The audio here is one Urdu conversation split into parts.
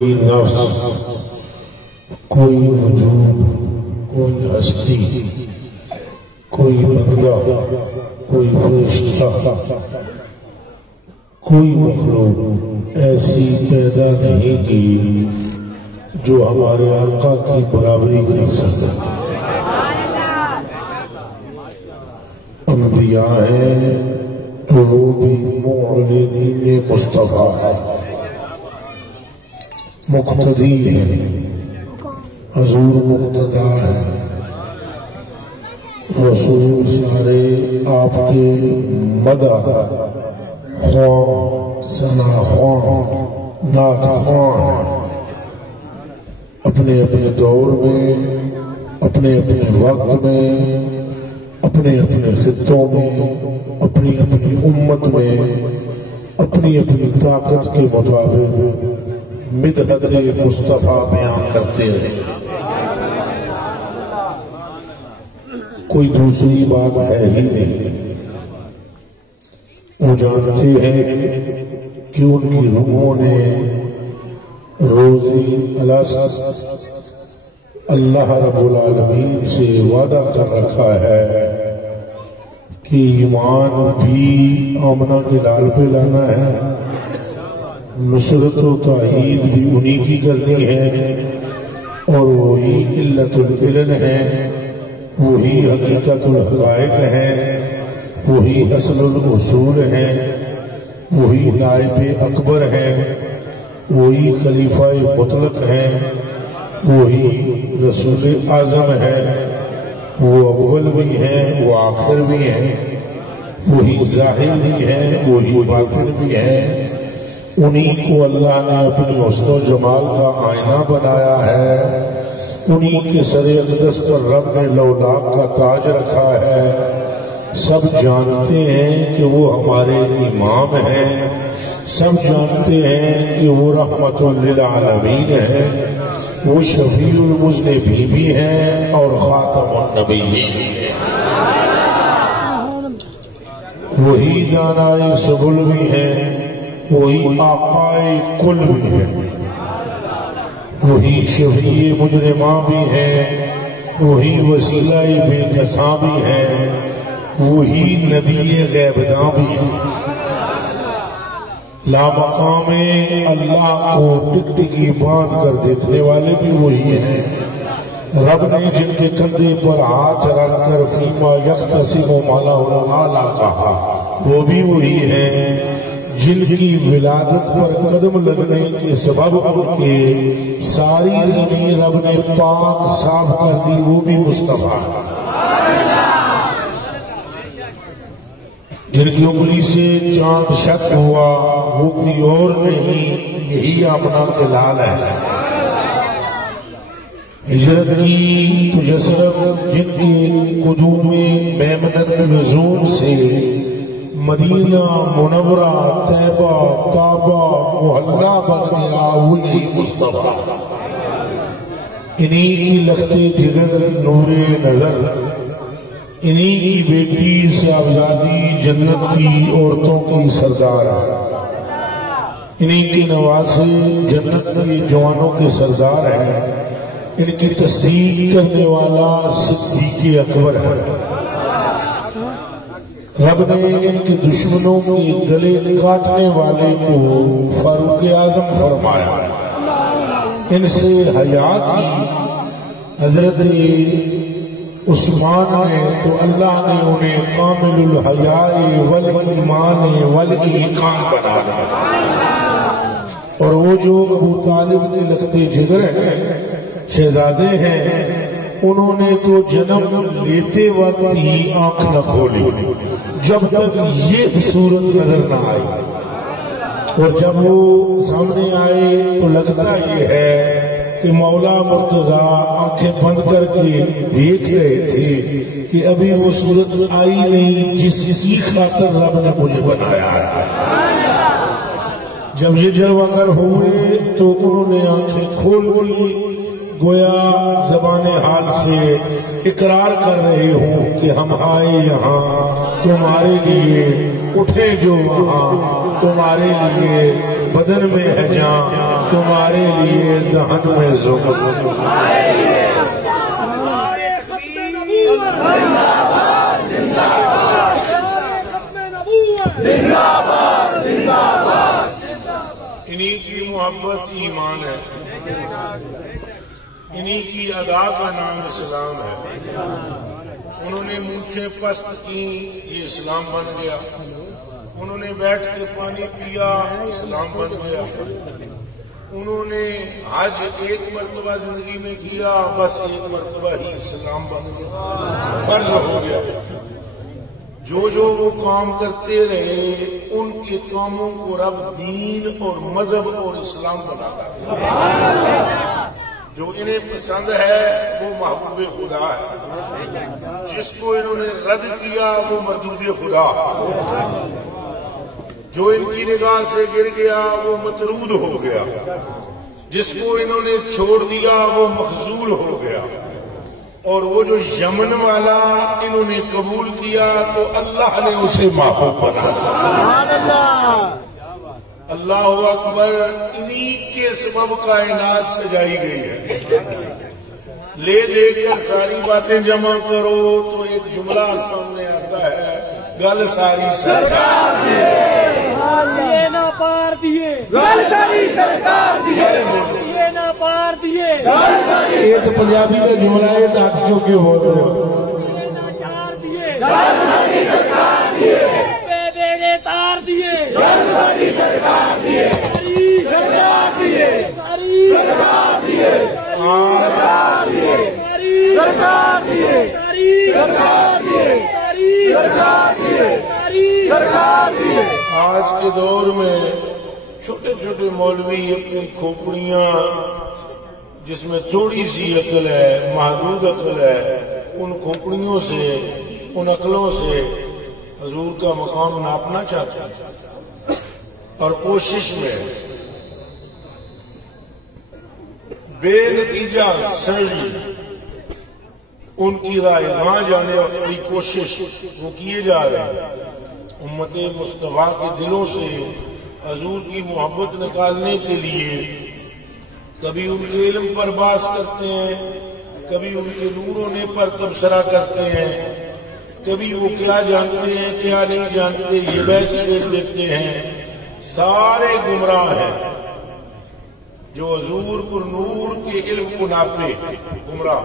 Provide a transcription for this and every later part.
کوئی نفس، کوئی وجود، کوئی ہستی، کوئی بندہ، کوئی فرشتہ، کوئی مخلوق ایسی پیدا نہیں کی جو ہمارے آقا کی برابری کر سکتا تھا۔ انبیاء ہیں تو وہ بھی معلنین مصطفیٰ ہے، مقتدی ہے، حضور مقتدا ہے، رسول سارے آپ کے مدح خواہ، ثنا خواہ، نعت خواہ، اپنے اپنے دور میں، اپنے اپنے وقت میں، اپنے اپنے خطوں میں، اپنی اپنی امت میں، اپنی اپنی طاقت کے مطابق مدحت مصطفیٰ بیان کرتے رہے۔ کوئی دوسری بات ہے ہی نہیں۔ وہ جانتے ہیں کہ ان کی روحوں نے روزی الاسد اللہ رب العالمین سے وعدہ کر رکھا ہے کہ ایمان بھی آمنہ کے لال پہ لانا ہے، نصرت و تائید بھی انہی کی کرنی ہے، اور وہی علت العلن ہے، وہی حقیقت الحقائق ہے، وہی اصل الاصول ہے، وہی نائب اکبر ہے، وہی خلیفہ مطلق ہے، وہی رسول اعظم ہے، وہ اول بھی ہے، وہ آخر بھی ہے، وہی ظاہر بھی ہے، وہی باطن بھی ہے۔ انہی کو اللہ نے اپنی حسن و جمال کا آئینہ بنایا ہے، انہی کے سر اقدس پر رب نے لولاک کا تاج رکھا ہے۔ سب جانتے ہیں کہ وہ ہمارے امام ہیں، سب جانتے ہیں کہ وہ رحمت للعالمین ہے، وہ شفیع المذنبین بھی ہیں اور خاتم النبیین بھی ہیں، وہی دانائے سبل بھی ہیں، وہی آقائے کل بھی ہے، وہی شفیع مجرماں بھی ہے، وہی وسیلہ بے نساں بھی ہے، وہی نبی غیبداں بھی ہے۔ لامقام اللہ کو ٹکٹکی باندھ کر دیکھنے والے بھی وہی ہیں۔ رب نے جن کے کندھے پر ہاتھ رکھ کر فیما یختصم مالا اعلیٰ کہا وہ بھی وہی ہیں۔ جن کی ولادت پر قدم لگنے کے سبب کے ساری زمین رب نے پاک صاف کر دی، وہ بھی مصطفیٰ ہے۔ جن کی انگلی سے چاند شق ہوا وہ کوئی اور نہیں، یہی اپنا دلال ہے۔ ہجرت کی تجسرت جن کی قدوم میمنت لزوم سے مدینہ منورہ طیبہ طابہ محلہ بن گیا، وہی مصطفیٰ۔ انہی کی لخت جگر نور نظر، انہی کی بیٹی صاحبزادی جنت کی عورتوں کی سردار، انہی کی نواسے جنت کی جوانوں کے سردار ہیں، ان کی تصدیق کرنے والا صدیق اکبر ہے۔ رب نے ان کے دشمنوں کے گلے کاٹنے والے کو فاروق اعظم فرمایا، ان سے حیا کی حضرت عثمان نے تو اللہ نے انہیں کامل الحیاء والایمان والایقان بنا دیا، اور وہ جو ابو طالب کے لختے جگر ہیں، شہزادے ہیں، انہوں نے تو جنم لیتے وقت ہی آنکھ نہ کھولی جب تک یہ صورت نظر نہ آئی، اور جب وہ سامنے آئے تو لگتا یہ ہے کہ مولا مرتضیٰ آنکھیں بند کر کے دیکھ رہے تھے کہ ابھی وہ صورت آئی نہیں جس کی خاطر رب نے مجھے بنایا ہے۔ جب یہ جلوگر ہوئے تو انہوں نے آنکھیں کھول لی، گویا زبان حال سے اقرار کر رہے ہوں کہ ہم آئے یہاں تمہارے لیے، اٹھے جو وہاں تمہارے لیے، بدن میں ہے جان تمہارے لیے دہن میں زہر انہی کی محبت ایمان ہے، انہی کی ادا کا نام اسلام ہے۔ انہوں نے مونچھیں پست کی، یہ اسلام بن گیا۔ انہوں نے بیٹھ کے پانی پیا، اسلام بن گیا۔ انہوں نے حج ایک مرتبہ زندگی میں کیا، بس ایک مرتبہ ہی اسلام بن گیا، فرض ہو گیا۔ جو جو وہ کام کرتے رہے ان کے کاموں کو رب دین اور مذہب اور اسلام بناتا ہے۔ جو انہیں پسند ہے وہ محبوب خدا ہے، جس کو انہوں نے رد کیا وہ مردود خدا۔ جو ان کی نگاہ سے گر گیا وہ مطرود ہو گیا، جس کو انہوں نے چھوڑ دیا وہ مخذول ہو گیا، اور وہ جو یمن والا انہوں نے قبول کیا تو اللہ نے اسے محبوب بنایا۔ اللہ اکبر۔ انہی کے سبب کائنات سجائی گئی ہے۔ لے دے کر ساری باتیں جمع کرو تو ایک جملہ سامنے آتا ہے، گل ساری سرکار دیے نہ پار دیے، گل ساری سرکار دیے، دیے نہ پار دیے، یہ تو پنجابی کا جملہ ہے، دھات چوکے ہوتے ہیں۔ دیے نہ چار دیے، گل ساری سرکار دیے، بے بیڑے تار دیے، گل ساری سرکار دیے، سرکار دیے، ساری سرکار دیے، سرکار دیے، ساری سرکار دیے، ساری سرکار دیے، ساری سرکار دیے، ساری سرکار دیے۔ آج کے دور میں چھوٹے چھوٹے مولوی اپنی کھوپڑیاں جس میں تھوڑی سی عقل ہے، محدود عقل ہے، ان کھوپڑیوں سے، ان عقلوں سے حضور کا مقام ناپنا چاہتے ہیں، اور کوشش میں بے نتیجہ سرج ان کی رائے وہاں جانے کی کوشش وہ کیے جا رہے ہیں۔ امت مصطفیٰ کے دلوں سے حضور کی محبت نکالنے کے لیے کبھی ان کے علم پر باس کرتے ہیں، کبھی ان کے نور ہونے پر تبصرہ کرتے ہیں، کبھی وہ کیا جانتے ہیں کیا نہیں جانتے یہ بیت چھیڑ دیتے ہیں۔ سارے گمراہ ہیں۔ جو حضور پر نور کے علم کو ناپے گمراہ،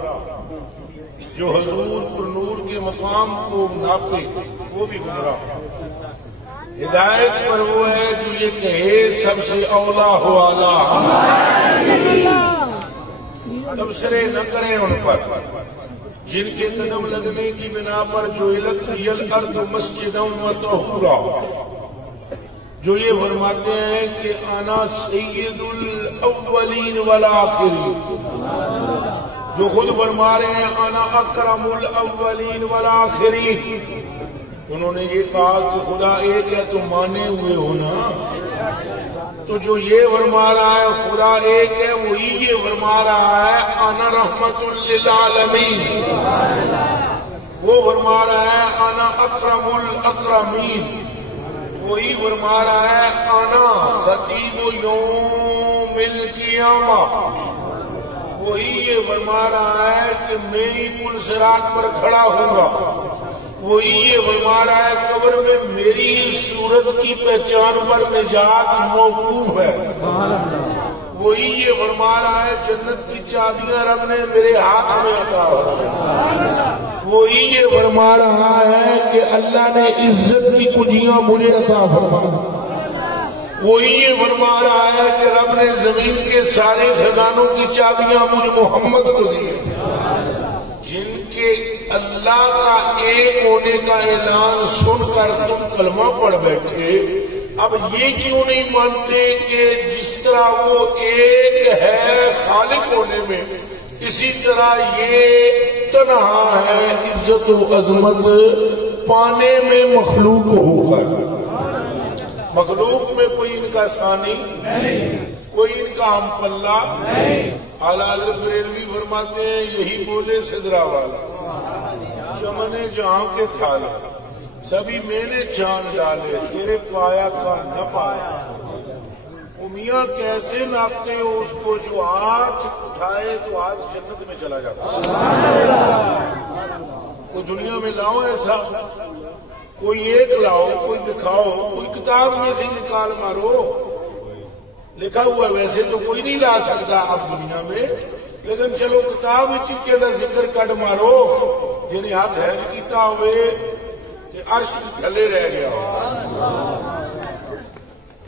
جو حضور پر نور کے مقام کو ناپے وہ بھی گمراہ۔ ہدایت پر وہ ہے جو یہ کہے سب سے اولا ہو اعلیٰ، تبصرے نہ کریں ان پر، جن کے قدم لگنے کی بنا پر جو الارض مسجدا وطہورا، جو یہ فرماتے ہیں کہ انا سید الاولین والآخرین، جو خود فرما رہے ہیں انا اکرم الاولین والآخرین۔ انہوں نے یہ کہا کہ خدا ایک ہے تو مانے ہوئے ہو نا، تو جو یہ فرما رہا ہے خدا ایک ہے وہی یہ فرما رہا ہے انا رحمت للعالمین، وہ فرما رہا ہے انا اکرم الاکرمین، وہی فرما رہا ہے انا خطیب یوم القیامہ، وہی یہ فرما رہا ہے کہ میں ہی پل صراط پر کھڑا ہوں گا، وہی یہ فرما رہا ہے قبر میں میری صورت کی پہچان پر نجات موقوف ہے، وہی یہ فرما رہا ہے جنت کی چابیاں رب نے میرے ہاتھ میں عطا فرمائی، وہی یہ فرما رہا ہے کہ اللہ نے عزت کی کنجیاں مجھے عطا فرمائی، وہی یہ فرما رہا ہے کہ رب نے زمین کے سارے خزانوں کی چابیاں مجھ محمد کو دی، جن کے اللہ کا ایک ہونے کا اعلان سن کر تم کلمہ پڑھ بیٹھے، اب یہ کیوں نہیں مانتے کہ جس طرح وہ ایک ہے خالق ہونے میں، اسی طرح یہ تنہا ہے عزت و عظمت پانے میں مخلوق ہو کر۔ مخلوق میں کوئی ان کا ثانی نہیں، کوئی ان کا ہم پلہ نہیں۔ اعلیٰ حضرت بریلوی فرماتے ہیں یہی بولے سدرا والا، چمنے جہاں کے تھالے سبھی میں نے چاند ڈالے، تیرے پایا کا نہ پایا، وہ میاں کیسے ناپتے ہو اس کو جو ہاتھ اٹھائے تو ہاتھ جنت میں چلا جاتا کوئی دنیا میں لاؤ ایسا، کوئی ایک لاؤ، کوئی دکھاؤ، کوئی کتاب میں سے نکال مارو، لکھا ہوا ویسے تو کوئی نہیں لا سکتا اب دنیا میں، لیکن چلو کتاب کے ذکر کٹ مارو جنہیں ہاتھ ہے کیتا ہوئے کہ عرش تھلے رہ گیا ہو،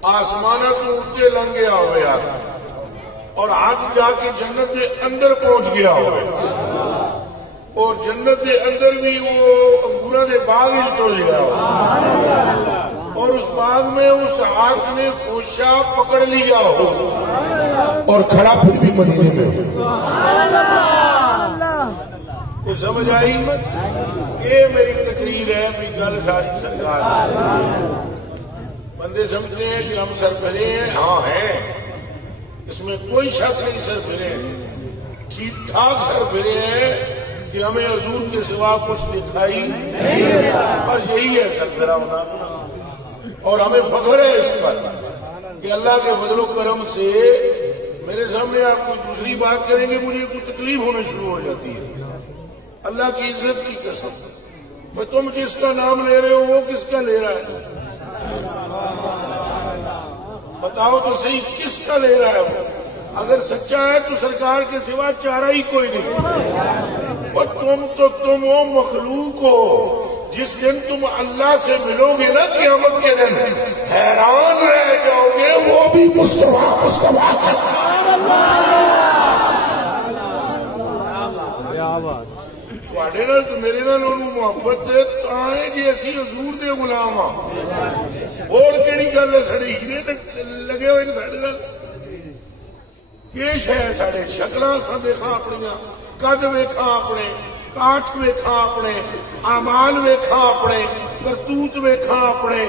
آسمانہ تو اٹھتے لنگ گیا ہوئے ہاتھ، اور ہاتھ جا کے جنت کے اندر پہنچ گیا ہوئے، اور جنت کے اندر بھی وہ انگوروں کے باغ ہی ٹول گیا ہو، اور اس باغ میں اس ہاتھ نے خوشا پکڑ لیا ہو اور کھڑا پھر بھی مدینے میں تو سمجھ آئی؟ یہ میری تقریر ہے، بھی گل ساری سرکار بندے سمجھتے ہیں کہ ہم سربرے ہیں، ہاں ہیں، اس میں کوئی شک نہیں سربرے ہیں، ٹھیک ٹھاک سربرے ہیں کہ ہمیں حضور کے سوا کچھ دکھائی نہیں، بس یہی ہے سربراہ ہونا، اور ہمیں فخر ہے اس پر کہ اللہ کے فضل و کرم سے میرے سامنے آپ کوئی دوسری بات کریں گے مجھے کوئی تکلیف ہونا شروع ہو جاتی ہے، اللہ کی عزت کی قسم، میں تم کس کا نام لے رہے ہو وہ کس کا لے رہا ہے، بتاؤ تو صحیح کس کا لے رہا ہے وہ؟ اگر سچا ہے تو سرکار کے سوا چارہ ہی کوئی نہیں، اور تم وہ مخلوق ہو جس دن تم اللہ سے ملو گے نا قیامت کے دن حیران رہ جاؤ گے، وہ بھی مصطفیٰ تواڈے نال تو میرے نال انہوں محبت ہے جی اسی حضور دے غلام ہاں، اور کیڑی گل ہے؟ ساڈے ہیرے لگے ہوئے ساڈے نال پیش ہے، ساڈے شکلاں سا دیکھاں اپنیاں، قد ویکھاں اپنے، کاٹھ ویکھاں اپنے، اعمال ویکھاں اپنے، کرتوت ویکھاں اپنے،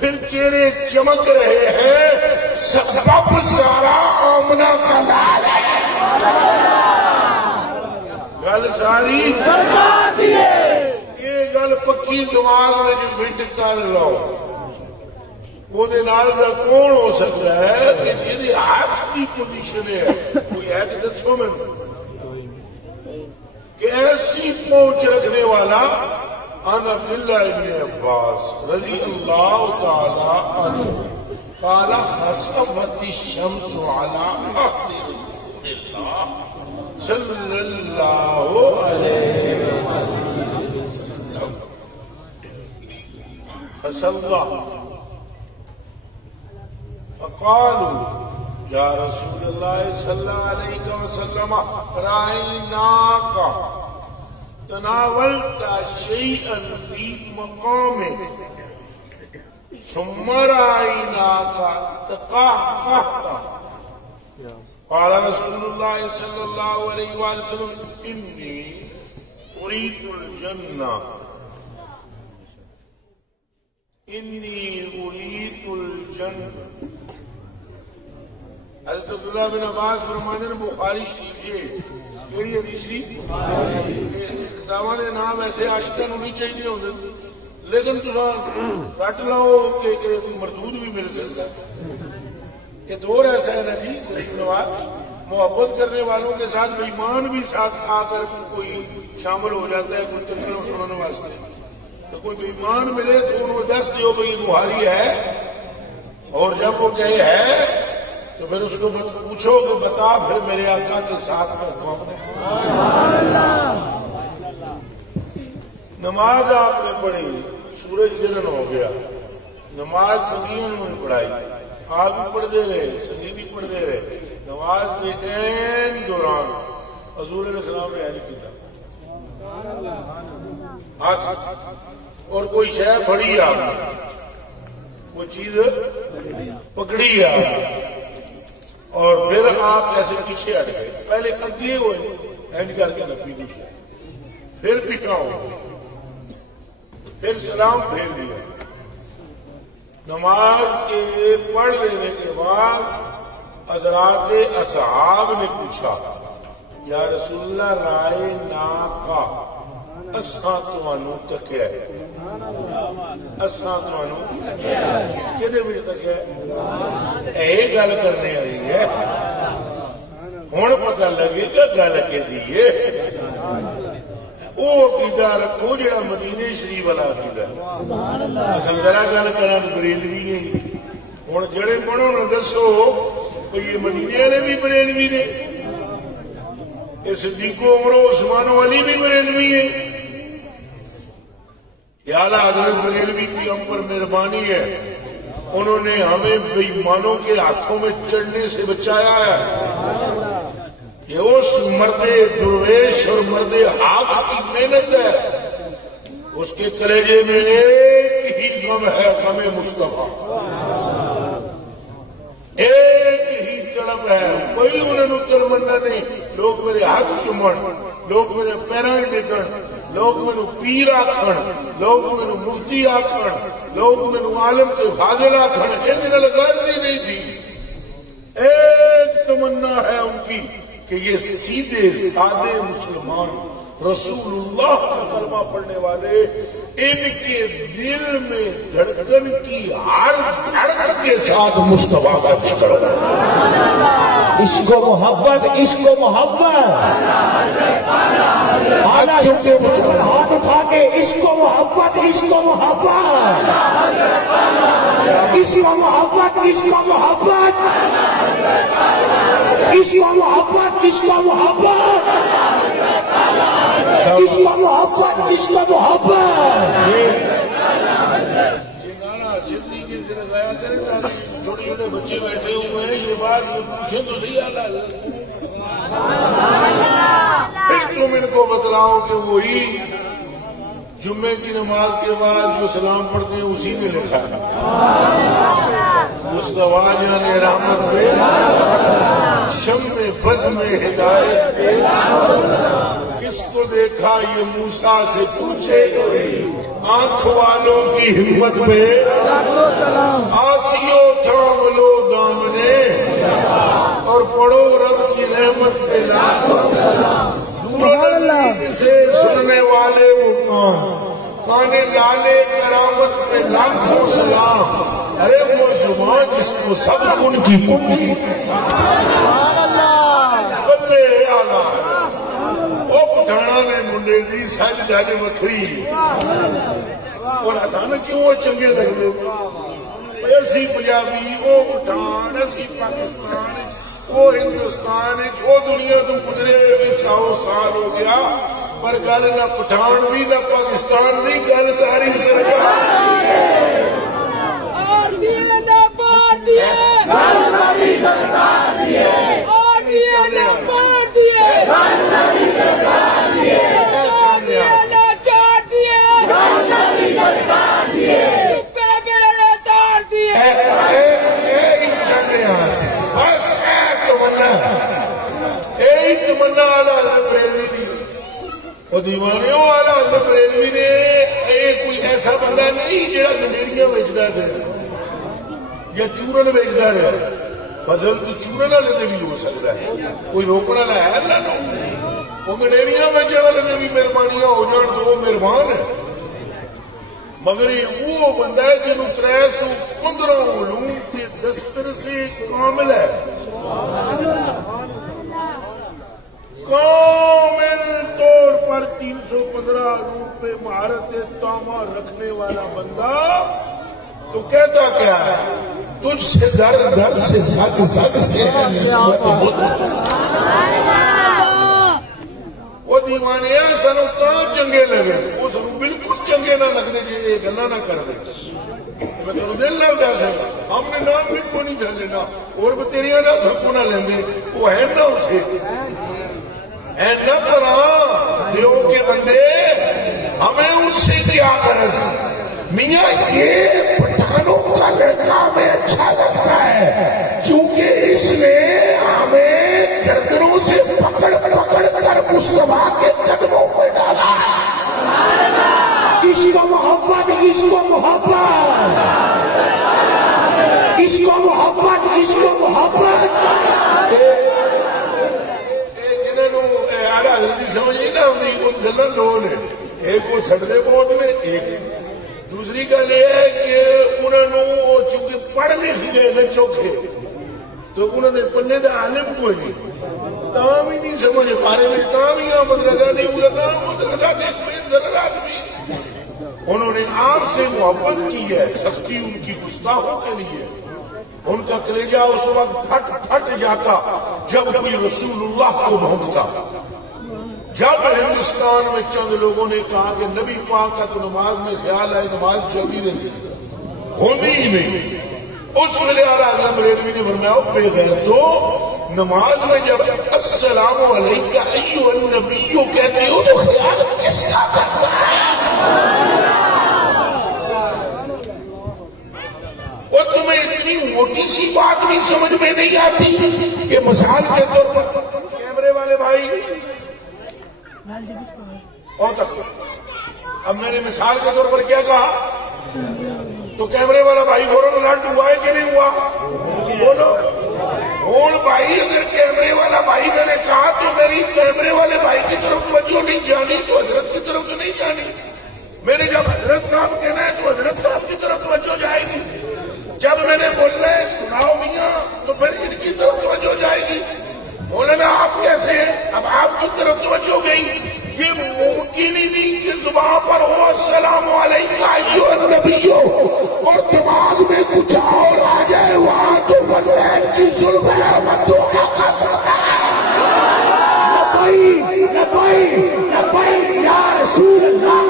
پھر چہرے چمک رہے ہیں، سبب سارا آمنہ کا لال ہے، گل ساری سرکار دی ہے، یہ گل پکی دماغ میں جو فٹ کر لو، وہ نال کا کون ہو سکتا ہے کہ جہی ہاتھ کی پوزیشن ہے کوئی ہے کہ دسو میں کہ ایسی پہنچ رکھنے والا عن عبداللہ ابن عباس رضی اللہ تعالی عنہ قال خسفت الشمس على عهد رسول اللہ صلی اللہ علیہ وسلم فصلى فقالوا یا رسول اللہ صلی اللہ علیہ وسلم رأیناک تناولت شیئا فی مقام ثم رأیناک تقهقهت قال رسول اللہ صلی اللہ علیہ وسلم انی اريد الجنہ انی اريد الجنہ۔ حضرت عبداللہ بن عباس فرماتے ہیں بخاری شریف یہ حدیث شریف کتاباں دے نام ایسے عاشقاں نوں نہیں چاہیے ہوندے، لیکن تساں رٹ لو کہ کوئی مردود بھی مل سکتا ہے۔ یہ دور ایسا ہے نا جی محبت کرنے والوں کے ساتھ بے ایمان بھی ساتھ آ کر کوئی شامل ہو جاتا ہے کوئی تقریر سنانے واسطے، تو کوئی بے ایمان ملے تو انہوں دس دیو بھائی بخاری ہے، اور جب وہ کہے ہے تو پھر اس کو پوچھو کہ بتا پھر میرے آقا کے ساتھ میں کون ہے۔ نماز آپ نے پڑھی، سورج گرہن ہو گیا، نماز سنگیوں نے پڑھائی، آپ بھی پڑھتے رہے، سنگی بھی پڑھتے رہے، نماز کے این دوران حضور علیہ السلام نے حج کیا اور کوئی شے پڑھی آپ نے، وہ چیز پکڑی آپ اور پھر آپ ایسے پیچھے ہٹ گئے، پہلے اگے ہوئے اینڈ کر کے نپی پیچھے، پھر پیچھا ہو، پھر سلام پھیر دیا۔ نماز کے پڑھ لینے کے بعد حضرات اصحاب نے پوچھا یا رسول اللہ رائے نا کا اساں تانوں تکیا ہے، اساں تانوں کدے وجہ تک ہے اے گل کرنے والی ہے ہن پتہ لگے گا گل کے دیے وہ عقیدہ رکھو جڑا مدینے شریف والا عقیدہ اساں ذرا گل کراں بریلوی ہیں ہن جڑے پڑھو نہ دسو یہ مدینے والے بھی بریلوی نے صدیق عمر عثمان علی بھی بریلوی ہیں یا اعلیٰ حضرت بریلوی کی ہم پر مہربانی ہے انہوں نے ہمیں بےایمانوں کے ہاتھوں میں چڑھنے سے بچایا ہے یہ اس مرد درویش اور مرد حق کی محنت ہے اس کے کلیجے میں ایک ہی غم ہے غم مصطفیٰ ایک ہی تڑپ ہے کوئی انہوں نے کرمنا نہیں لوگ میرے ہاتھ چومن لوگ میرے پیراں ڈگن لوگ میرے پیر آکھن لوگ میرے مفتی آکھن لوگ میرے عالم کے فاضل آکھن یہ غرض ہی نہیں تھی ایک تمنا ہے ان کی کہ یہ سیدھے سادے مسلمان رسول اللہ کا کلمہ پڑھنے والے ان کے دل میں دھڑکن کی ہر دھڑکن کے ساتھ مصطفیٰ کا ذکر ہو عشق و محبت ہاتھ اٹھا کے عشق و محبت عشق و محبت عشق و محبت عشق و محبت عشق و محبت عشق و محبت عشق و محبت عشق و محبت یہ گانا اچھے طریقے سے لگایا کریں تاکہ چھوٹے چھوٹے بچے بیٹھے ہوئے ہیں یہ بات پوچھیں تو صحیح آلہ پھر تم ان کو بتلاؤ کہ وہی جمعے کی نماز کے بعد جو سلام پڑھتے ہیں اسی میں لکھا ہے مصطفیٰ جان رحمت پہ شمع بز میں ہدایت کس کو دیکھا یہ موسیٰ سے پوچھے آنکھ والوں کی ہمت پہ آسیو تھام لو دامنے اور پڑھو رب کی رحمت پہ لاکھوں سلام سے سننے والے وہ کان لالے کرامت پہ لاکھوں سلام ارے وہ زبان جس کو سب ان کی کنی بلے آلہ وہ پٹھانا نے منڈے دی سج جانے وکری اور اچانک کیوں وہ چنگے لگے اسی پنجابی وہ پٹھان اسی پاکستان وہ ہندوستان وہ دنیا تو گزرے 100 سال ہو گیا پر گل نہ پٹھان بھی نہ پاکستان بھی گل ساری سرکار دیوانے والا حضرت بریلوی نے کوئی ایسا بندہ نہیں جڑا گنڈیریاں بیچتا تھا یا چورن بیچتا رہا فضل تو چورن والے نے بھی ہو سکتا ہے کوئی روکنے والا ہے اللہ نو وہ گنڈیریاں بیچنے والے نے بھی مہربانیاں ہو جان تو وہ مہربان ہے مگر یہ وہ بندہ ہے جنہوں 315 علوم کے دستر سے کامل ہے کامل طور پر 315 علوم پہ مہارت تامہ رکھنے والا بندہ تو کہتا کیا ہے تجھ سے در در سے زگ زگ سے وہ دیوانے سانو کہاں چنگے لگے وہ سانو بالکل چنگے نہ لگتے جی یہ گلا نہ کر دے میں تو دل نہ دس ہم نے نام بھی کو نہیں چلے نا اور بتیریاں نہ سب کو نہ لیندے وہ ہے نہ اسے اے نہ پرا دیو کے بندے ہمیں ان سے کیا کرنا میاں یہ پٹھانوں کا لڑکا ہمیں اچھا لگتا ہے چونکہ اس نے ہمیں گردنوں سے پکڑ پکڑ کر مصطفیٰ کے قدموں پر ڈالا عشق و محبت عشق و محبت عشق و محبت عشق و محبت سمجھ نہیں نہ ہوتی وہ گلا دو نے ایک وہ سڑتے بہت نے ایک دوسری گل یہ ہے کہ انہوں نے چونکہ پڑھ لکھ گئے نا چوکھے تو انہوں نے پنے کا عالم کوئی نہیں تاں بھی نہیں سمجھ پارے میں تاں بھی آمد لگا نہیں پورا نہ آمد لگا دیکھ میں ذرا آدمی انہوں نے آپ سے محبت کی ہے سختی ان کی گستاخوں کے لیے ان کا کلیجہ اس وقت پھٹ جاتا جب کوئی رسول اللہ کو بھونکتا جب ہندوستان میں چند لوگوں نے کہا کہ نبی پاک کا تو نماز میں خیال ہے نماز چلتی رہتی ہونی ہی نہیں اس ویلے اعلیٰ حضرت بریلوی نے فرمایا بے غیرتو نماز میں جب السلام علیکہ ایھا النبی کہتے ہو تو خیال کس کا کرنا ہے اور تمہیں اتنی موٹی سی بات بھی سمجھ میں نہیں آتی کہ مثال کے طور پر کیمرے والے بھائی اور تک اب میں نے مثال کے طور پر کیا کہا تو کیمرے والا بھائی فوراً الرٹ ہوا ہے کہ نہیں ہوا بولو ہوں بھائی اگر کیمرے والا بھائی میں نے کہا تو میری کیمرے والے بھائی کی طرف توجہ نہیں جانی تو حضرت کی طرف تو نہیں جانی میں نے جب حضرت صاحب کہنا ہے تو حضرت صاحب کی طرف توجہ جائے گی جب میں نے بولنا ہے سناؤ میاں تو پھر ان کی طرف توجہ جائے گی مولانا آپ کیسے ہیں اب آپ کی طرف توجہ گئی یہ ممکن ہی نہیں کہ زبان پر ہو السلام علیکہ ایھا النبی اور دماغ میں کچھ اور آ جائے وہاں تو بغیر کی ظلم احمد تو لبیک یا رسول اللہ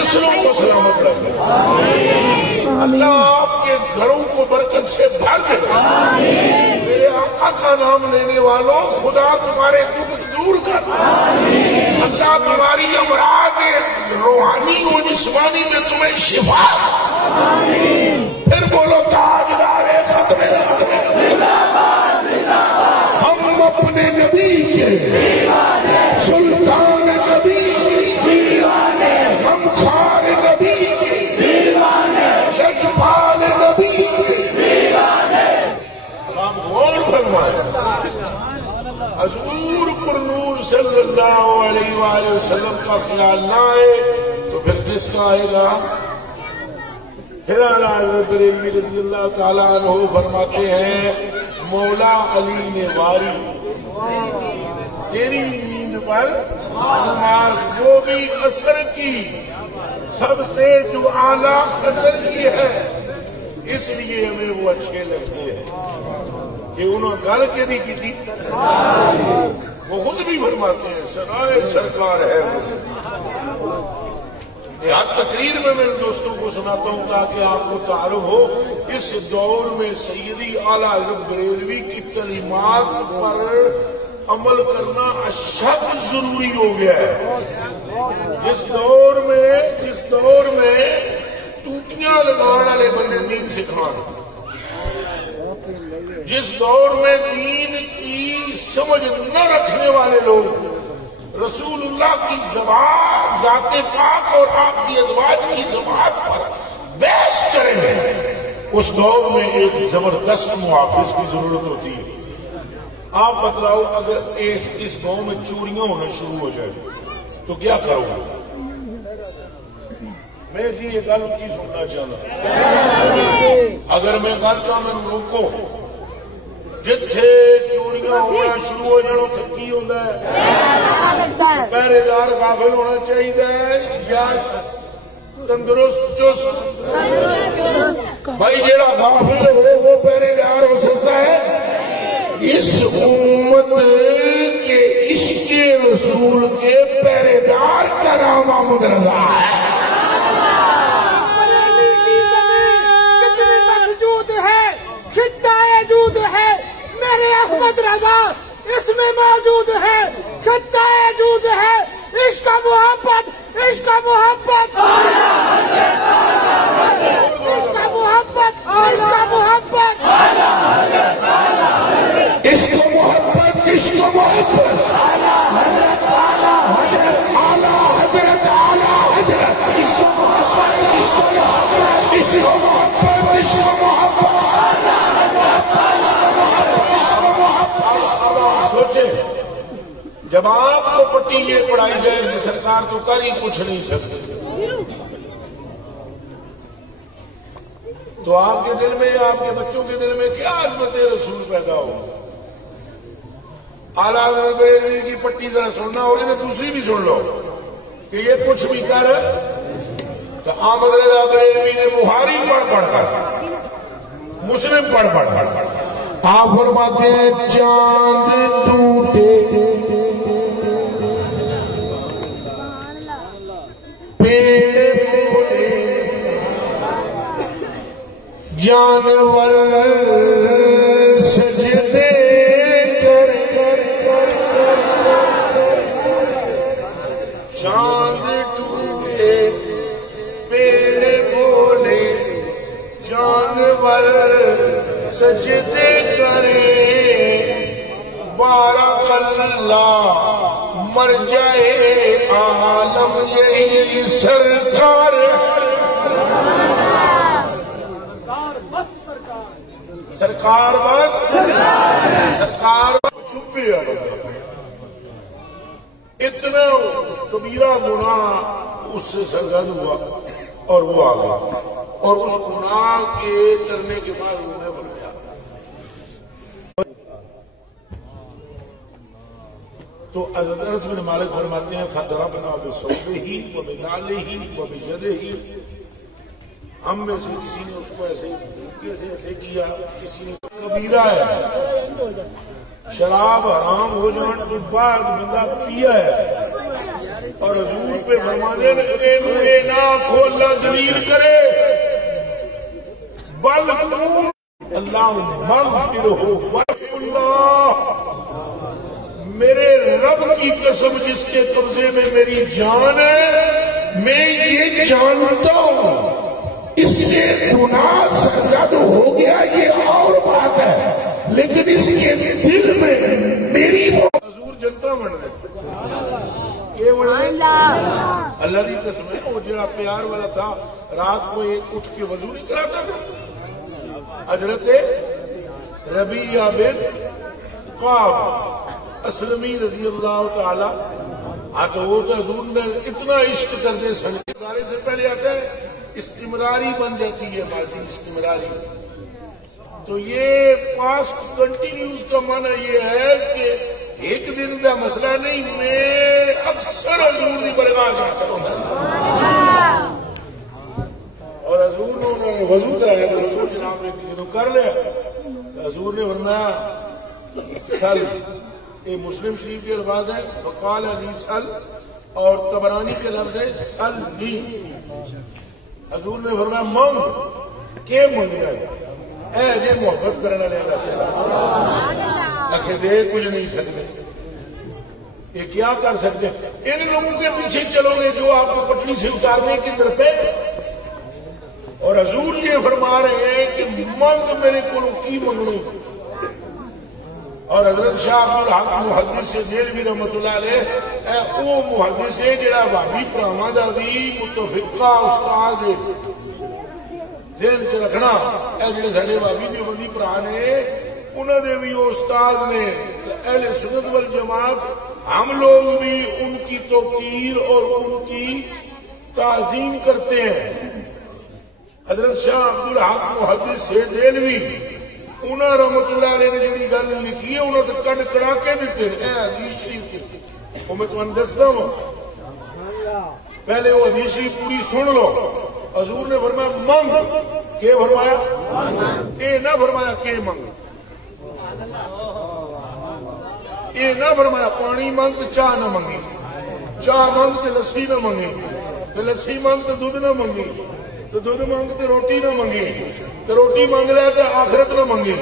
نسلوں کو سلامت رکھے اللہ آپ کے گھروں کو برکت سے بھر دے میرے آقا کا نام لینے والوں خدا تمہارے دکھ دور کر اللہ تمہاری امراض روحانی و جسمانی میں تمہیں شفا پھر بولو تاجدار ختم ہم اپنے نبی کے سلطان نبی ہم خار نبی لجپال نبی ہم غور فرمائے حضور پر نور صلی اللہ علیہ وآلہ وسلم کا خیال نہ آئے تو پھر کس کا آئے گا پھر اعلیٰ حضرت بریلوی رضی اللہ تعالیٰ عنہ فرماتے ہیں مولا علی نے واری تیری نیند پر نماز وہ بھی اثر کی سب سے جو اعلیٰ قدر کی ہے اس لیے ہمیں وہ اچھے لگتے ہیں کہ انہوں نے گل کے نہیں کی تھی وہ خود بھی فرماتے ہیں سرائے سرکار ہے ہر تقریر میں میرے دوستوں کو سناتا ہوں تاکہ آپ کو تعارف ہو اس دور میں سیدی اعلیٰ حضرت بریلوی کی تعلیمات پر عمل کرنا اشد ضروری ہو گیا ہے جس دور میں ٹوٹیاں لگانے والے بندے دین سکھان جس دور میں دین کی سمجھ نہ رکھنے والے لوگ رسول اللہ کی زبان ذات پاک اور آپ کی ازواج کی زبان پر بحث کریں اس دور میں ایک زبردست محافظ کی ضرورت ہوتی ہے آپ بتلاؤ اگر اس گاؤں میں چوریاں ہونا شروع ہو جائے تو کیا کرو گا میں جی یہ گل اچھی سننا چاہتا اگر میں گل چاہ میں روکو جتھے چوریاں ہونا شروع ہو جانا کی ہوتا ہے پہرے دار غافل ہونا چاہیے یا تندرست چست بھائی جیڑا غافل ہو وہ پہرے دار ہو سکتا ہے اس امت کے عشق رسول کے پہرے دار کا نام محمد رضا ہے کتنی مسجود ہے خطہ جود ہے میرے احمد رضا اس میں موجود ہے خطہ جود ہے عشق محبت عشق محبت عشق محبت عشق محبت عشق محبت عشق محبت اعلیٰ حضرت اعلیٰ حضرت عشق محبت عشق محبت عشق محبت جب آپ کو پٹی یہ پڑھائی جائے کہ سرکار تو کر ہی کچھ نہیں سکتی، تو آپ کے دل میں یا آپ کے بچوں کے دل میں کیا عظمت رسول پیدا ہو؟ اعلیٰ حضرت بریلوی کی پٹی ذرا سننا ہوگی تو دوسری بھی سن لو کہ یہ کچھ بھی کر، تو احمد رضا بریلوی نے بخاری پڑھ کر مسلم پڑھ آپ فرماتے ہیں چاند ٹوٹے پیڑ بولے جانور سجدے کرے، چاند ٹوٹے پیڑ بولے جانور سجدے کرے، بارک اللہ مر جائے عالم یہی سرکار، سرکار بس سرکار چھپے، اتنا کبیرہ گناہ اس سے سرزد ہوا اور وہ آ گیا، اور اس گناہ کے کرنے کے بعد انہیں بن گیا۔ تو انس بن مالک فرماتے ہیں فضربنا بصوبہ وبنعلہ وبجدہ، ہم میں سے کسی نے اس کو ایسے کیا، کسی نے کبیرہ ہے، شراب حرام ہو جانے کے بعد بندہ پیا ہے اور حضور پہ فرمانے لگے روئے نہ کو اللہ ذلیل کرے، بل اللہ مغفرہ اللہ، میرے رب کی قسم جس کے قبضے میں میری جان ہے، میں یہ جانتا ہوں اس سے گناہ سرزد ہو گیا یہ اور بات ہے، لیکن اس کے دل میں میری حضور جنتا بن رہے اللہ کی قسم ہے، وہ جڑا پیار والا تھا رات کو ایک اٹھ کے وضو نہیں کراتا تھا، حضرت ربیعہ بن کعب اسلمی رضی اللہ تعالی، تو وہ تو حضور نے اتنا عشق کرتے سن، سارے سے پہلے آتا ہے استمراری بن جاتی ہے ماضی استمراری، تو یہ پاسٹ کنٹینیوز کا معنی یہ ہے کہ ایک دن کا مسئلہ نہیں، میں اکثر حضور کی برگاہ جاتا ہوں، اور حضور نے انہوں نے وضو کرایا تو حضور جناب نے دنوں کر لیا، حضور نے فرمایا سل، یہ مسلم شریف کے الفاظ ہے، فقال علی سل، اور طبرانی کے لفظ ہے سل لی، حضور نے فرمایا مانگ کے منگیا اے جی محبت کرنے والے اللہ سے آخر دے کچھ نہیں سکتے، یہ کیا کر سکتے؟ ان لوگوں کے پیچھے چلو گے جو آپ کو پٹڑی سے اتارنے کی طرف ہے، اور حضور یہ فرما رہے ہیں کہ منگ میرے کو کی منگنی، اور حضرت شاہ عبد الحق محدث دہلوی رحمت اللہ علیہ وہ محدث ہے جڑا بھابی پراواں دا بھی متفقہ استاد ہے، ذہن چ رکھنا، اے جڑے ساڈے بھابی دیوبندی بھرا نے انہوں نے بھی وہ استاد نے، اہل سنت والجماعت ہم لوگ بھی ان کی توقیر اور ان کی تعظیم کرتے ہیں۔ حضرت شاہ عبد الحق محدث دہلوی انہوں رحمت اللہ علیہ نے جڑی گل لکھی ہے انہوں نے کڈ کڑا کے دیتے ہیں، اے حدیث شریف کی وہ میں تمہیں دستا ہوں، پہلے وہ حدیث شریف پوری سن لو۔ حضور نے فرمایا منگ، کہ فرمایا اے نہ فرمایا کہ منگ، اے نہ فرمایا پانی منگ تو چاہ نہ منگی، چاہ منگ تو لسی نہ منگی، تو لسی منگ تو دودھ نہ منگی، تو دودھ منگ تو روٹی نہ منگی، تو روٹی منگ لیا تو آخرت نہ منگی،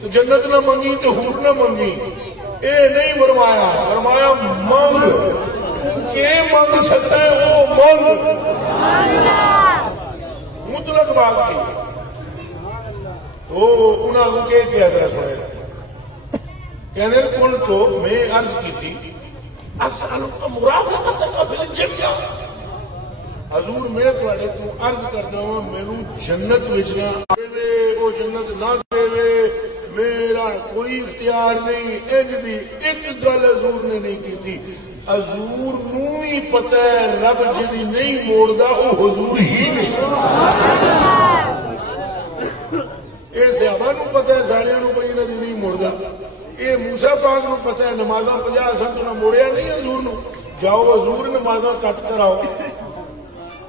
تو جنت نہ منگی تو حور نہ منگی، اے نہیں فرمایا، فرمایا منگ، کہ منگ سکتا ہے وہ منگ، مطلق بات کی، تو انہوں کو کیا ذرا سنے، کہنے کل تو میں عرض کی تھی اسألک مرافقتک فی الجنہ، حضور میں تھوڑے کو عرض کرتا ہوں مینوں جنت وچ نہ آوے، وہ جنت نہ دے میرا کوئی اختیار نہیں. انج دی ایک گل حضور نے نہیں کی تھی. حضور نوں ہی پتہ ہے رب جدی نہیں موڑدا وہ حضور ہی نہیں. یہ صحابہ نوں پتہ ہے سارے نوں بھائی انہاں دی نہیں موڑدا. یہ موسیٰ پاک نوں پتہ ہے نمازاں 50 سن تو موڑیا نہیں حضور نوں. جاؤ حضور نمازاں کٹ کراؤ.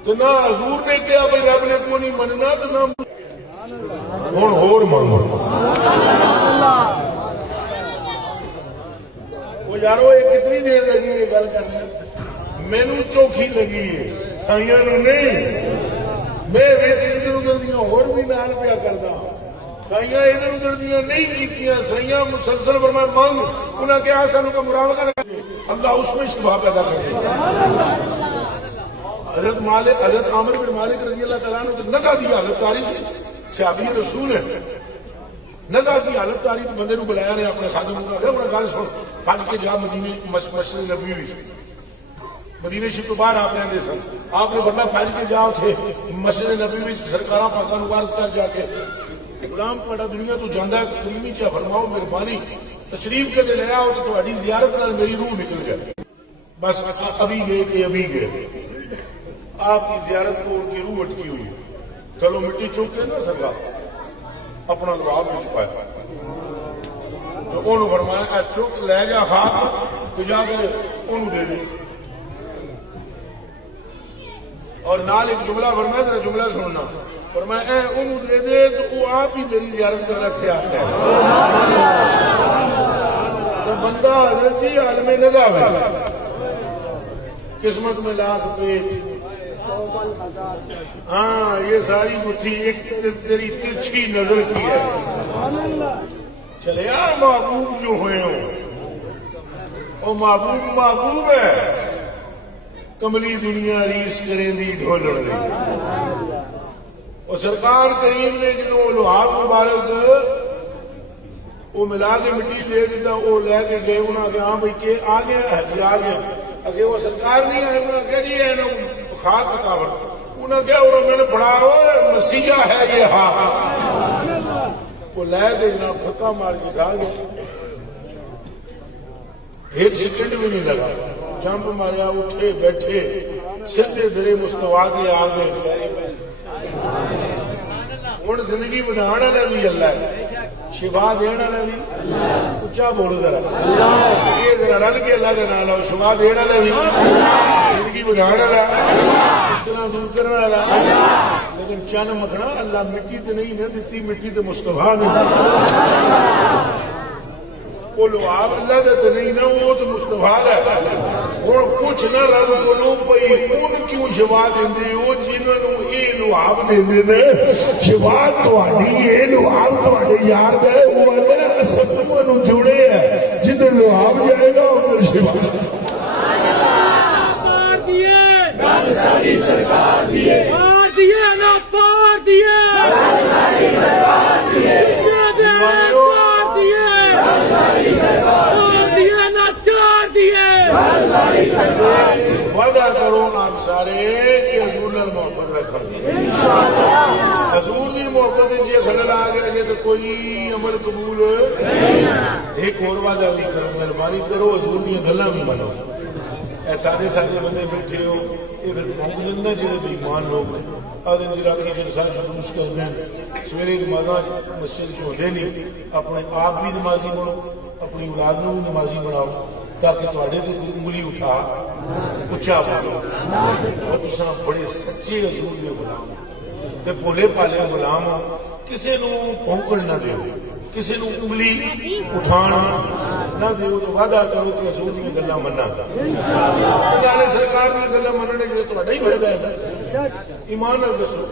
تو نہ حضور نے کہا بھائی رب نے کو نہیں مننا تو نہ ہوں ہور مانگو. وہ یارو یہ کتنی دیر لگی یہ گل کرنے. مینو چوکھی لگی ہے سائیاں نو نہیں. میں ادھر ادھر دیا ہور بھی نال پیا کرتا. سائیاں ادھر ادھر دیا نہیں کیتیاں. سائیاں مسلسل فرمائے مانگ. انہاں کہا سانو کا مراوغہ نہ کرے. اللہ اس میں شبہ پیدا کرے. حضرت عامر بن مالک رضی اللہ تعالیٰ عنہ نزا کی حالت کاری سے صحابی رسول ہے. نزا کی حالت کاری تو بندے نو بلایا نے اپنے خادم کو کہا بڑا گل سن حج کے جا مدینے مسجد نبوی میں مدینے شریف تو باہر آپ رہتے سن. آپ نے فرمایا پھج کے جاؤ تھے مسجد نبوی میں سرکاراں پاکاں نو عرض کر جا کے غلام تہاڈا دنیا تو جاندا ہے کریمی چا فرماؤ مہربانی تشریف کے لے آؤ تو تہاڈی زیارت نال میری روح نکل جائے. بس ابھی گئے کہ ابھی گئے. آپ کی زیارت کو ان کی روح اٹکی ہوئی ہے. چلو مٹی چوک کے نا سرکار اپنا لعاب میں چھپایا تو انہوں فرمایا چوک لے جا ہاتھ تو جا کے انہوں دے دے. اور نال ایک جملہ فرمایا ذرا جملہ سننا. فرمایا اے انہوں دے دے تو وہ آپ ہی میری زیارت کرنا سے آتا ہے. تو بندہ حضرت جی عالم نظام ہے قسمت میں لاکھ پیٹ. ہاں یہ ساری گتھی ایک تیری ترچھی نظر کی ہے. چلے محبوب جو ہوئے ہوں وہ محبوب ہے. کملی دنیا ریس کریں دی ڈھولڑ رہی. اور سرکار کریم نے جنہوں لوہاب مبارک وہ ملا کے مٹی دے دیتا وہ لے کے گئے. انہوں نے ہاں بھائی کہ آ گیا حجی آ گیا. اگے وہ سرکار نہیں آئے. انہوں نے کہا جی ہے خاک کاوڑ. انہوں نے کہا میں نے پڑھا مسیحا ہے یہ. ہاں وہ لے کے جناب پھکا مار کے کھا گیا. ایک سیکنڈ بھی نہیں لگا. جمپ ماریا اٹھے بیٹھے سیدھے درے مستوا کے آ گئے. ہوں زندگی بنا والا بھی اللہ ہے. شفا دین والا بھی اچا بولو ذرا یہ ذرا رل کے اللہ کے نام لاؤ. شفا دین والا بھی زندگی بنا والا دور کرنے والا. لیکن چن مکھنا اللہ مٹی تے نہیں نہ دیتی. مٹی تے مصطفیٰ نے وہ لعاب اللہ دے تے نہیں نہ وہ تو مصطفیٰ ہے. ہوں کچھ نہ رب کو پئی ان کیوں شفا دے وہ جنہوں نے یہ لعاب دے نے. شفا تہاڈی یہ لعاب تہاڈے یار دے وہ سب جڑے ہے. جدھر لعاب جائے گا ادھر شفا. سرکار دیے پار دیے نا پار دیے پار دیے نا چار دیے. وعدہ کرو آپ سارے کہ حضور نے محبت رکھا. حضور کی محبت جی خلل آ گیا تو کوئی عمل قبول. ایک اور وعدہ بھی کرو مہربانی کرو حضور کی گلاں بھی منو. سارے سارے بندے بیٹھے ہو جی بےمان لوگ آدھے راکی جلسہ جلوس کرتے ہیں. سویرے نمازاں مسجد چ ہوتے نہیں. اپنے آپ بھی نمازی بنو اپنی اولاد نو بھی نمازی بناؤ تاکہ تھوڑے تے انگلی اٹھا اچا پاؤ. اور تساں بڑے سچے حضور دے غلام تے بھولے پالے غلام ہو. کسے نو پونکڑ نہ دیو کسی نو انگلی اٹھانا نہ دیو. تو وعدہ کرو کہ حضور دی گلاں مننا. سرکار دی گلاں مننے کے تہاڈا ہی فائدہ ہے. ایمان نال دسو.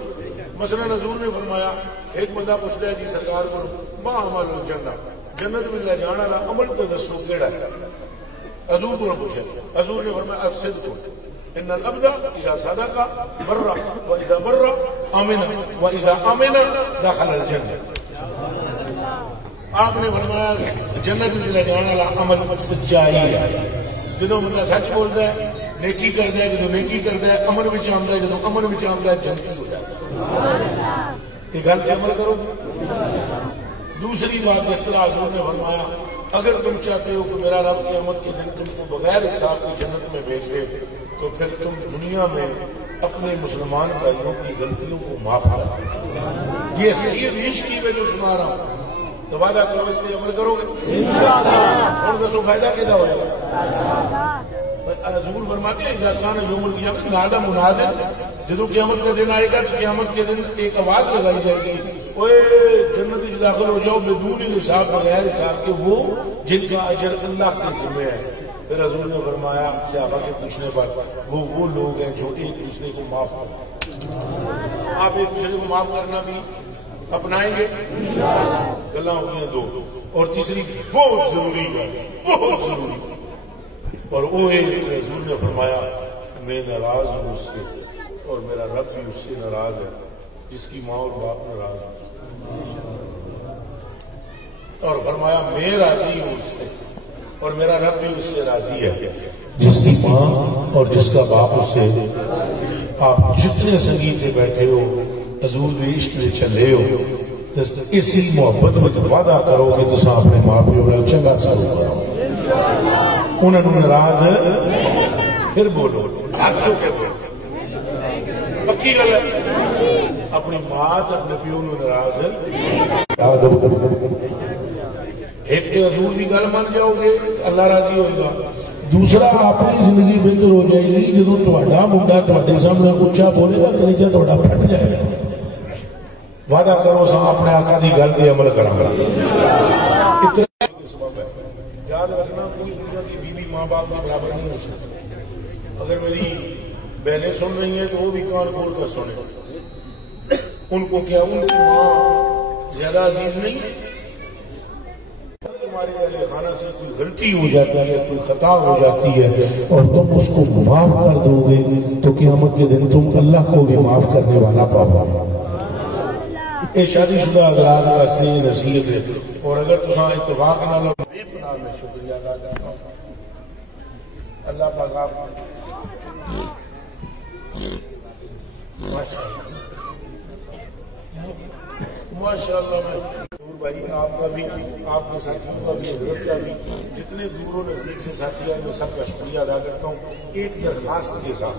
مثلا حضور نے فرمایا ایک بندہ پوچھتا ہے جی سرکار کو ما عمل الجنہ جنت میں لے جانا والا عمل تو دسو کیڑا ہے. حضور کو پوچھا. حضور نے فرمایا الصدق ان العبد اذا صدق بر واذا بر امن واذا امن دخل الجنہ. آپ نے فرمایا جنت میں لے جانے والا عمل سچائی ہے. جدو بندہ سچ بولتا ہے نیکی کرتا ہے. جدو نیکی کرتا ہے امن میں آتا ہے. جدو امن میں آتا ہے جنتی ہو جاتا ہے. یہ گل عمل کرو دوسری بات جس طرح حضور نے فرمایا اگر تم چاہتے ہو کہ میرا رب قیامت کے دن تم کو بغیر حساب کی جنت میں بھیج دے تو پھر تم دنیا میں اپنے مسلمان بھائیوں کی غلطیوں کو معاف کرو. یہ سید عشق کی وجہ سنا رہا ہوں تو وعدہ کرو اس پہ عمل کرو گے انشاءاللہ. اور دسو فائدہ کیسا ہو جائے گا؟ حضور فرماتے ہیں انسان یوم القیامت نادى مناد جدو قیامت کا دن آئے گا تو قیامت کے دن ایک آواز لگائی جائے گی اوے جنت میں داخل ہو جاؤ بدون حساب بغیر حساب کے وہ جن کا اجر اللہ کے ذمہ ہے. پھر حضور نے فرمایا صحابہ کے پوچھنے پر وہ لوگ ہیں جو ایک دوسرے کو معاف کرتے ہیں. آپ ایک دوسرے کو معاف کرنا بھی اپنائیں گے؟ گلاں ہوئی ہیں دو اور تیسری بہت ضروری ہے بہت ضروری. اور وہ حضور نے فرمایا میں ناراض ہوں اس سے اور میرا رب بھی اس سے ناراض ہے جس کی ماں اور باپ ناراض ہے. اور فرمایا میں راضی ہوں اس سے اور میرا رب بھی اس سے راضی ہے جس کی ماں اور جس کا باپ اس سے. آپ جتنے سنگیت سے بیٹھے ہو حضور کے عشق سے چلے ہو اسی محبت میں وعدہ کرو کہ تصا اپنے ماں پیو نال چنگا سلوک کرو انہوں نے ناراض پھر بولو ہاتھ کے بولو پکی گل ہے اپنی ماں اپنے پیو نو ناراض ایک حضور کی گل مان جاؤ گے اللہ راضی ہوئے گا. دوسرا اپنی زندگی بہتر ہو جائے گی جدو تہاڈا منڈا تہاڈے سامنے اچھا بولے گا کلیجہ تہاڈا پھٹ جائے گا. وعدہ کرو سا اپنے آقا کی گل تے عمل کراں گا. یاد رکھنا کوئی دنیا کی بیوی ماں باپ کے برابر نہیں ہو سکتی. اگر میری بہنیں سن رہی ہیں تو وہ بھی کان کھول کر سنیں. ان کو کیا ان کی ماں زیادہ عزیز نہیں؟ تمہارے اہل خانہ سے کوئی غلطی ہو جاتی ہے کوئی خطا ہو جاتی ہے اور تم اس کو معاف کر دو گے تو قیامت کے دن تم اللہ کو بھی معاف کرنے والا پاؤ گے. یہ شادی شدہ حضرات واسطے یہ نصیحت ہے. اور اگر تساں اتفاق نہ لو میں شکریہ ادا کرتا ہوں. اللہ پاک آپ ماشاءاللہ میں بھائی آپ کا بھی آپ کے ساتھیوں کا بھی حضرت کا بھی جتنے دور و نزدیک سے ساتھی ہیں میں سب کا شکریہ ادا کرتا ہوں. ایک درخواست کے ساتھ